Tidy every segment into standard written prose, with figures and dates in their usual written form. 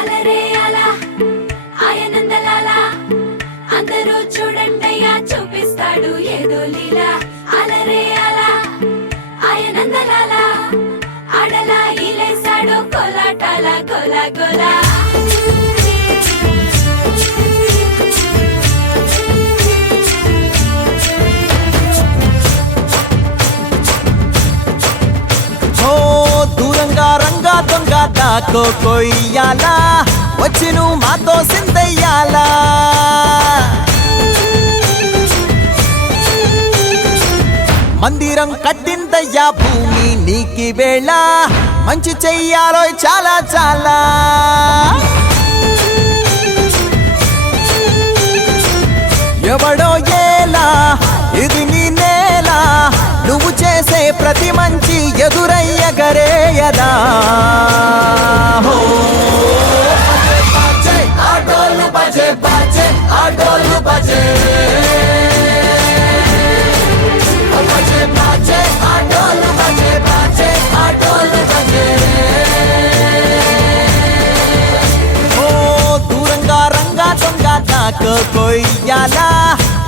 అలరే అలా ఆయనందలాలా అందరూ చూడండయ్యా చూపిస్తాడు ఏదో లీలా అలరే అలా ఆయనందలాలా ఆడలా ఇలేసాడు కోలాటాల గోలా గోలా దూరంగా రంగా దొంగ దాకో కొయ్యాలా వచ్చి నువ్వు మాతో సిందయ్యాలా మందిరం కట్టిందయ్యా భూమి నీకి వేళ మంచి చెయ్యాలో చాలా చాలా ఎవడో ఏలా ఇది నీ నేల నువ్వు చేసే ప్రతి మంచి ఎదురయ్యగరేయదా ఆటోలు బజే బజే ఆటోలు బజే బజే బజే ఆటోలు బజే బజే ఆటోలు బజే ఓ దూరంగా రంగా దొంగ నాకు కొయ్యాలా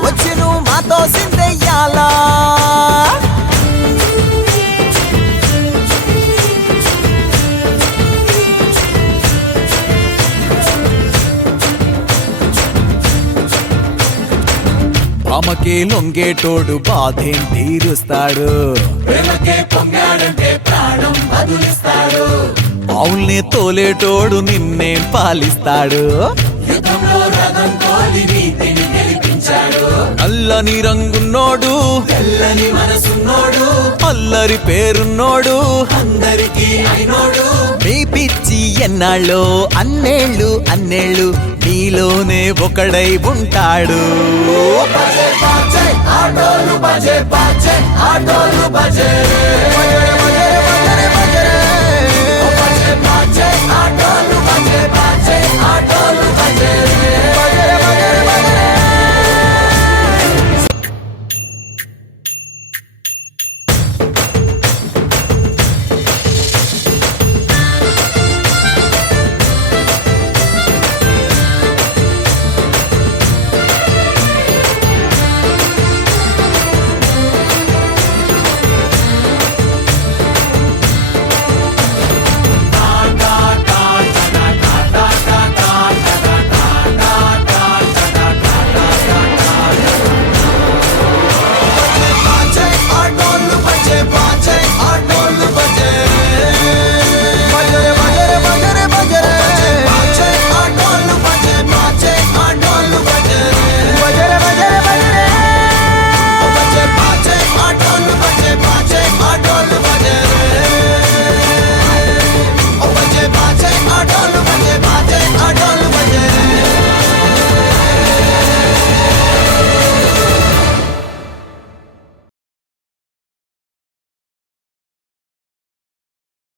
వచ్చి నువ్వు మాతో సిందెయ్యాలా ప్రేమకే లొంగేటోడు బాధేం తీరుస్తాడు ప్రేమకే పొంగాడంటే ప్రాణం బదులిస్తాడు అవుల్ని తోలేటోడు నిన్నేం పాలిస్తాడు యుద్ధంలో రథం తోలి నీతిని గెలిపించాడు నల్లని రంగున్నోడు తెల్లని మనసున్నోడు అల్లరి పేరున్నోడు అందరికీ అయినోడు మీ పిచ్చి ఎన్నాళ్ళో అన్నేళ్ళు అన్నేళ్ళు నీలోనే ఒకడై ఉంటాడు బజే బజే ఆటోలు బజే బజే ఆటోలు బజే